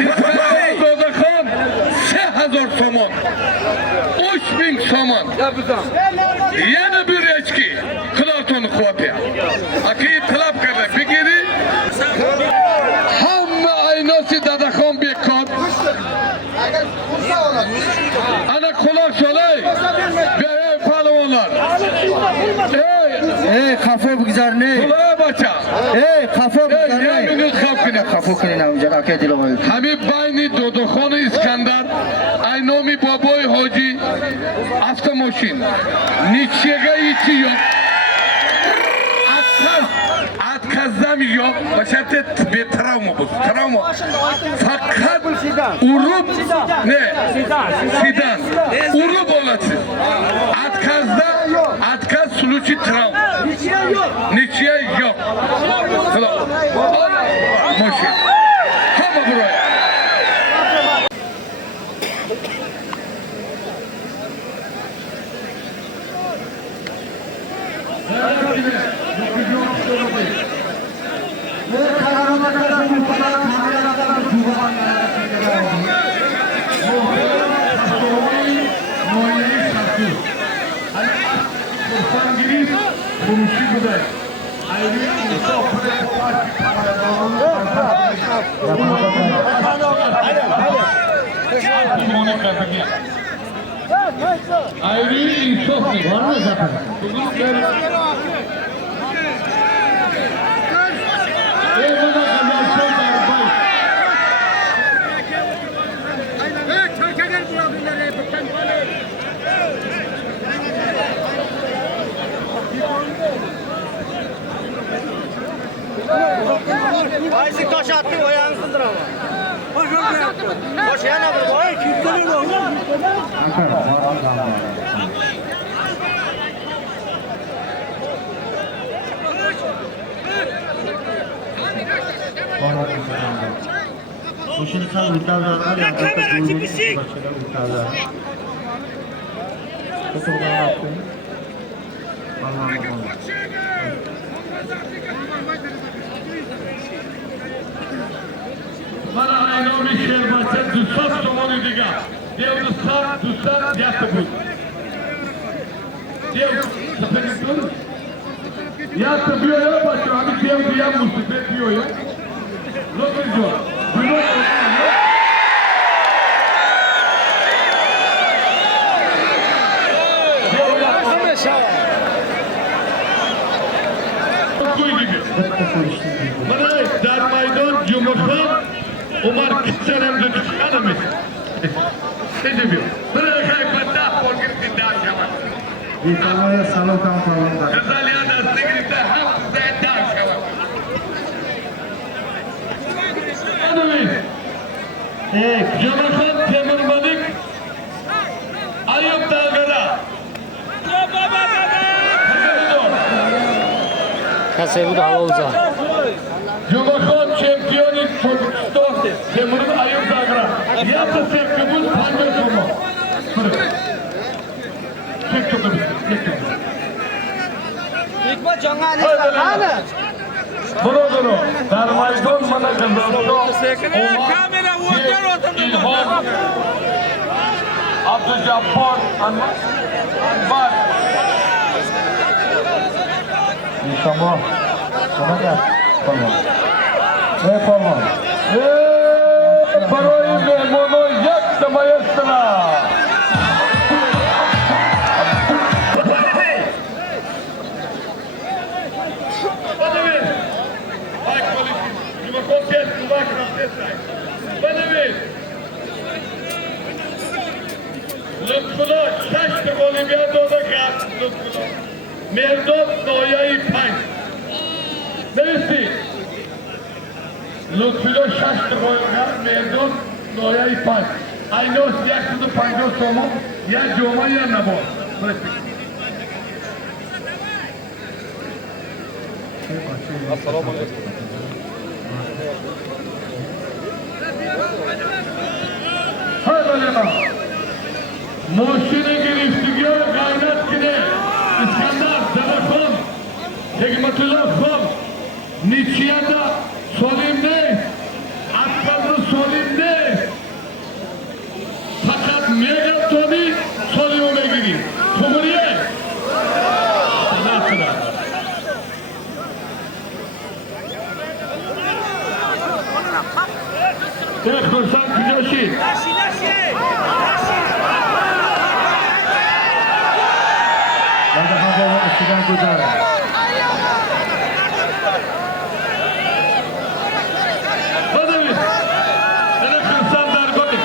İskender Dodakon 3000 somon. 3000 somon. Yana bir eçki. Kılatonu kopya. Aki tılap kadar. Bir geri. Hamma aynası Dodakon bir kod. Ana kulak şolay. Ve palonlar. Ey kafa bugzar ne? Kulağa baça. Ey kafa bugzar ne? Yeminiz kapkine. Kafa kine amcan akya dilo var. Habib Bayni Dodakon İskender. Aynomi Baboy Hoci. Avtomoşin. Niçyega içi yok. Atkazam yok. Başarılı bir travma bu. Travma. Fakat urup ne? Sidan. Urup olası. Atkaz suluçi travma. Niçye yok. Moşin. Hama buraya. Ayrı insaf var mı zaten? Ayşe taş attı o yansıdır ama. Taş yana vurdu. Ay kimsenin o. Boşunu sal utanlar ya. Başına utanlar. Kusurdan attın. Allah'ım. Bana aynomi şerbası düstas somonu diga. Diyev düstas yaptı bu. Diyev sepeti dur. Yaptı bir yola başlıyor. Abi diyev diyen musibet diyor ya. Nasıl diyor? Bunu gibi. Bana dar maydon yumurta Umar Kıçanem'de düşkanımız. Ne diyor? Bana kayıpta korkut bir daha şaman. Bir kalmaya salon kankalında. Kızalya da sigrite hafızda daha şaman. Anımız. Yumurta Temurmadık Ayıp Dalgada. Kasevi de hava uzağı. Yumurta şampiyonu çocuksta Temur'un Ayıp Dalgada. Yapı sevkimiz panca somu. Çek çok öbür. İkbal canğa ne sana? Bunu. Darmaydon bana kızıldı. Kamera vurdur oturdu. Abdülcabbar var. İnşallah. Sana gel. Tamam. Ne tamam. Baroyu memonu yaktı mayasına. Bana ver. Bak polis. Yumakon kes. Bak rafetay. Bana ver. Lütfülo şaştık olimpiyatoda kaldı Lütfülo. Merdot noyayı panç. Neresi? Lütfülo şaştık olimpiyat merdot noyayı panç. Aynos yaksızı panco somu ya coma ya nabo. Assalamu alaikum. Hadi lan. Moşine giriştiği gayret kine. İskender, Dodakon, Hikmetullah Kol, Niçiyada, Solimne, Akkazı Solimne, خرسان کجا شید؟ Dadaxon polvon ustidan ko'tardi. Badavit. Yana خرسان در گوی.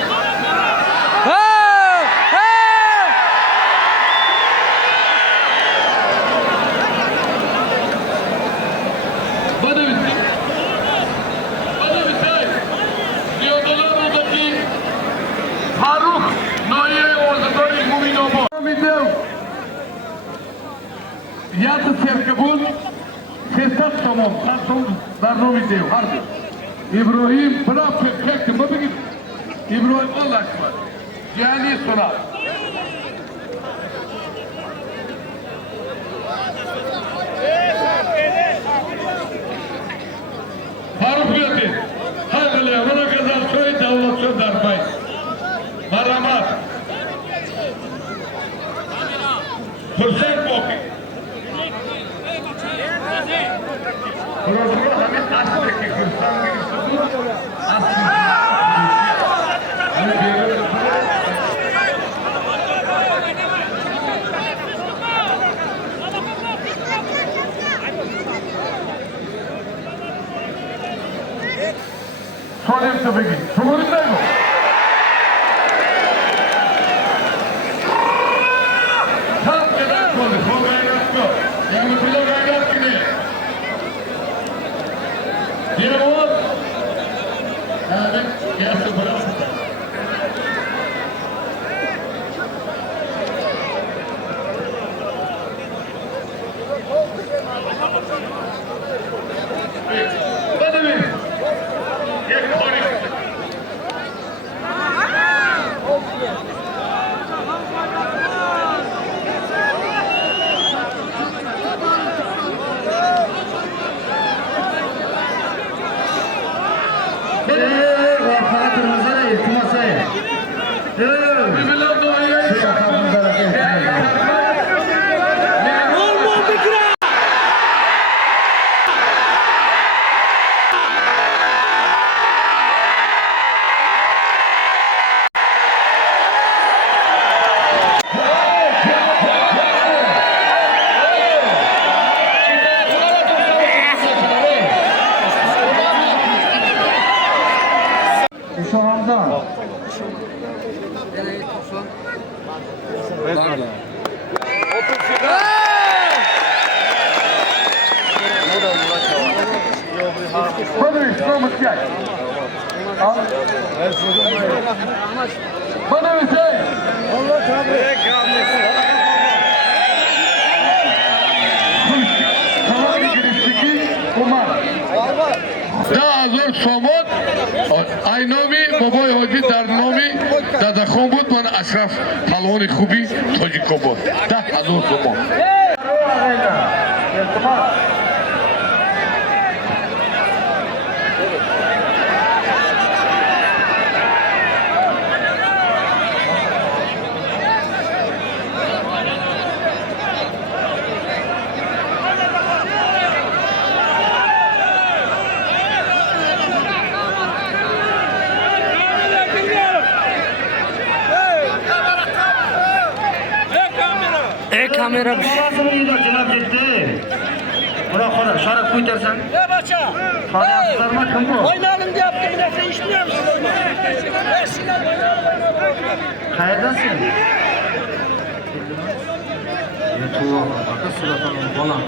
Badavit. Badavit ey. Diyorlar oradaki Faruk Noye Orzadori Muminobo. Video. Yatı Serkabul Sesat tamam. Kasım Darno video. Harbi. İbrahim bırak perfect. Mı bilgin? İbrahim Allah akbar. Yani sana. Faruk Yati. Hadi ya bana kadar söyle davlat söz darbayı. Maramat. Hüseyin Boki. Projeler hani aslındaki Hüseyin gibi Solim tabii ki. Solim değil mi? Tam kadar konuş. O gayret yok. Yani bu bile gayret gibi. Diğer o. Evet. Gelsin bırak. Hadi bir. Gel konuş. Ortaga turmasa, iltimos ey. Birbirler doğaya Şu Hamza. Bana İslam'ı gel. Bana bir şey. Tamam girişteki Umar. Da azor somot. Aynomi bobay hoji dar nomi Dadaxon بود من اشرف پهلوان خوبی تاجیکو بود 10,000 تومان İltimos. Kamera. Bolasini uyda jilab ketdi. Biroq qara, sharaf ko'tarsan. Ya bacha. Taniyapsizlarmi kim bu? Oynayalım diye yaptım. Bir defa işliyor musun? Versinler oynayalım. Qayerdasan? Yo'q, aka suratan bolam.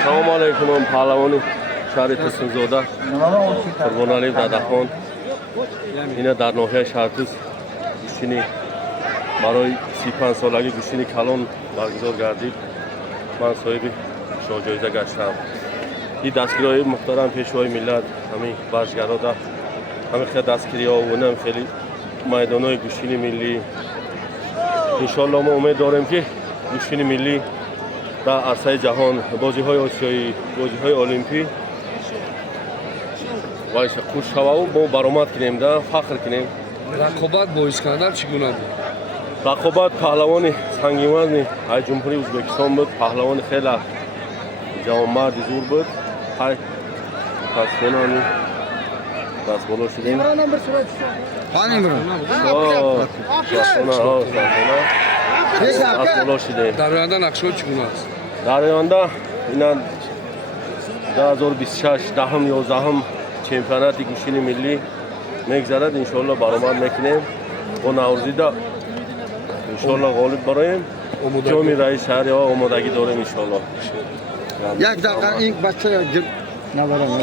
Assalomu alaykum, men Pahlavoni Sharif Tursunzoda. Qurbonali Dadaxon. Ина дар ноҳияи Шартуз гӯштини барои 35 солаги гӯштини калон баргузор гардид. Ман соҳиби шоҳҷоиза гаштам. این دستگیرهای محترم پیشوای ملت همین ورزشگرادا همین خیلی دستگیری‌ها و اونم خیلی میدان‌های گوشین ملی انشالله ما امید داریم که گوشین ملی در عرصه جهان بازی‌های آسیایی بازی‌های المپیک وایس خوش شوا و ما برآمد کنیم در فخر کنیم رقابت با اسکندر چگونه بود؟ رقابت پهلوان سنگین وزن های جمهوری ازبکستان بود پهلوان خیلی جوانمرد زور بود های پسمانانی دست بالا شدیم хан имрон. دست بالا شدیم дар оянда нақшҳо чӣ гуна аст? در آینده اینا 2026 دهم 11 چمپیونات گوشین ملی میگذرد انشالله برآمد میکنیم با نوروزیدا انشالله غالب برایم جامی رئیس شهری ها آمادگی داریم انشالله یک دقیقه این بچه نبرم